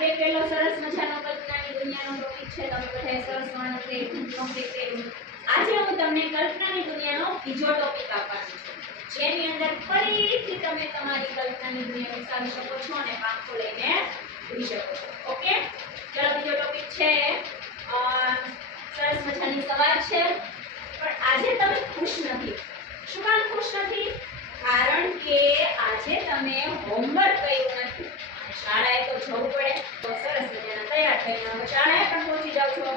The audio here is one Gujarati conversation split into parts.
આપણે પેલો સરસ મજાનો કલ્પનાની દુનિયાનો ટોપિક છે. તમે બધાએ સરસ ગણતરી કમ્પ્લીટ કર્યું. આજે હું તમને કલ્પનાની દુનિયાનો બીજો ટોપિક આપવાનો છું, જેની અંદર ફરીથી તમે તમારી કલ્પનાની દુનિયા વિકસાવી શકો છો અને પાંખો લઈને ઉડી શકો છો. ઓકે, ચલો બીજો ટોપિક છે સરસ મજાની સવાર છે. પણ આજે તમે ખુશ નથી. શું કામ ખુશ નથી? કારણ કે આજે તમે હોમવર્ક કર્યું નથી. શાળાએ તો જવું પડે, તો સરસ મજાના તૈયાર થઈને શાળાએ પણ પહોંચી જાવ છો.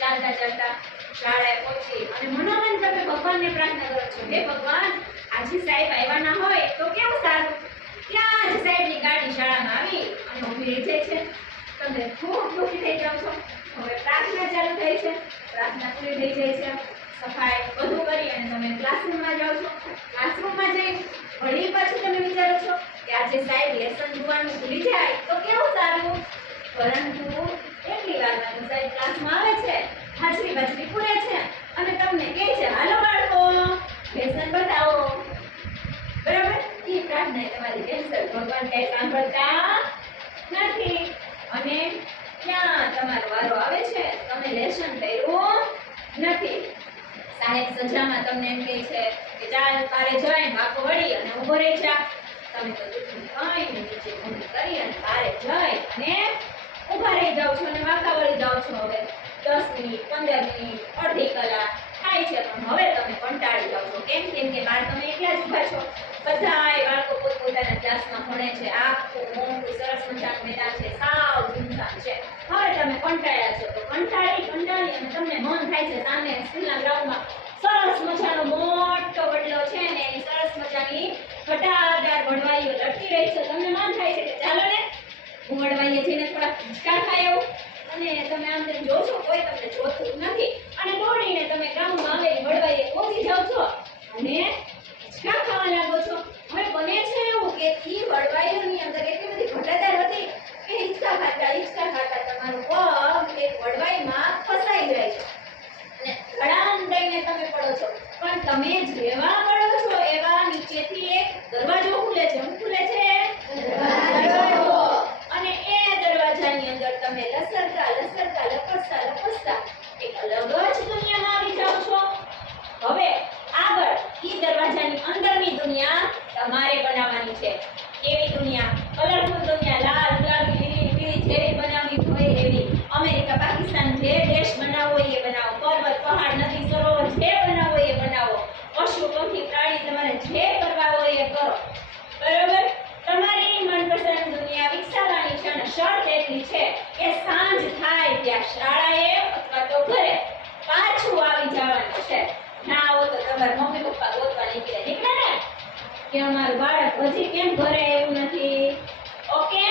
ચાલતા ચાલતા શાળાએ પહોંચી અને મનોમન તમે ભગવાનને પ્રાર્થના કરો છો, હે ભગવાન, આજે સાહેબ આવ્યા ના હોય તો કેવું સારું. ત્યાં જ સાહેબની ગાડી શાળામાં આવી અને ઊભી રહી જાય છે. તમે ખૂબ દુઃખી થઈ જાવ છો. હવે પ્રાર્થના ચાલુ થઈ છે, પ્રાર્થના પૂરી થઈ જાય છે, સફાઈ બધું કરી અને તમે ક્લાસરૂમમાં જાઓ છો. ક્લાસરૂમમાં જઈ વળી પાછું તમે વિચારો છો કે આજે સાહેબ લેસન જોવાનું ભૂલી જાય તો કેવું સારું. પરંતુ એટલી વારમાં તો સાહેબ ક્લાસમાં આવે છે, હાજરી પૂરે છે અને તમને કહે છે, હાલો બાળકો, લેસન બતાવો. બરાબર, એ પ્રાર્થના તમારી કેન્સલ. ભગવાન કઈ સાંભળતા નથી અને ત્યાં તમારો વારો આવે છે, તમે લેસન કર્યું નથી. સાહેબ સજામાં તમને એમ કહે છે કે ચાલ તારે જઈને વાંકો વળી અને ઊભો રહી જા. તમે તો દુઃખી થઈને નીચે ઊભી કરી અને તારે જઈ અને ઊભા રહી જાઓ છો અને વાંકા વળી જાઓ છો. હવે 10 મિનિટ 15 મિનિટ અડધી કલાક થાય છે, પણ હવે તમે કંટાળી જાઓ છો. કેમ? કેમ કે બાળ તમે એકલા જ ઊભા છો. બધાય બાળકો પોતપોતાના ક્લાસમાં ભણે છે. આખું મોટું સરસ મજાનું મેદાન છે, સાવ સુનસાન છે. હવે તમે કંટાળ્યા છો તો કંટાળી અને તમને મન થાય છે સામે સ્કૂલના ગ્રાઉન્ડમાં સરસ મજાનો મોટો વડલો છે ને એની સરસ મજાની ઘટાદાર વડવાઈઓ લટકી રહી છે. તમને મન થાય છે કે ચાલો ને હું વડવાઈએ જઈને થોડા હિંચકા ખાઈ આવું. અને તમે આમ તેમ જો છો, કોઈ તમને જોતું નથી અને દોડીને તમે ગ્રાઉન્ડમાં આવેલી વડવાઈએ પહોંચી જાઓ છો અને હિંચકા ખાવા લાગો છો. હવે બને છે એવું કે ઈ વડવાઈઓની અંદર એટલી બધી ઘટાદાર હતી કે હિંચકા ખાતા તમારો પગ એક વડવાઈમાં ફસાઈ જાય છે અને ધડામ દઈને તમે પડો છો. પણ તમે જેવા પડો છો એવા નીચેથી એક દરવાજો ખુલે છે. શું ખુલે છે? દરવાજો. અને એ દરવાજાની અંદર તમે લસરતા લપસતા એક અલગ જ દુનિયામાં આવી જાઓ છો. હવે આગળ ઈ દરવાજાની અંદરની દુનિયા તમારે બનાવવાની છે. એવી દુનિયા, કલરફુલ દુનિયા, લાલ, ગુલાબી, લીલી, પીળી જેવી બનાવવી હોય એવી. અમેરિકા, પાકિસ્તાન જે દેશ બનાવવો એ બનાવો. પર્વત, પહાડ, નદી, સરોવર જે બનાવવો એ બનાવો. પશુ, પક્ષી, પ્રાણી તમારે જે કરવા હોય એ કરો. બરોબર? તમારી મનપસંદ દુનિયા વિકસાવવાની છે અને શરત એટલી છે કે સાંજ થાય ત્યાં શાળાએ અથવા તો ઘરે પાછું આવી જવાનું છે. ના આવો તો તમારા મમ્મી પપ્પા ગોતવા નીકળે ને કે અમારું બાળક હજી કેમ ઘરે આવ્યું નથી. ઓકે,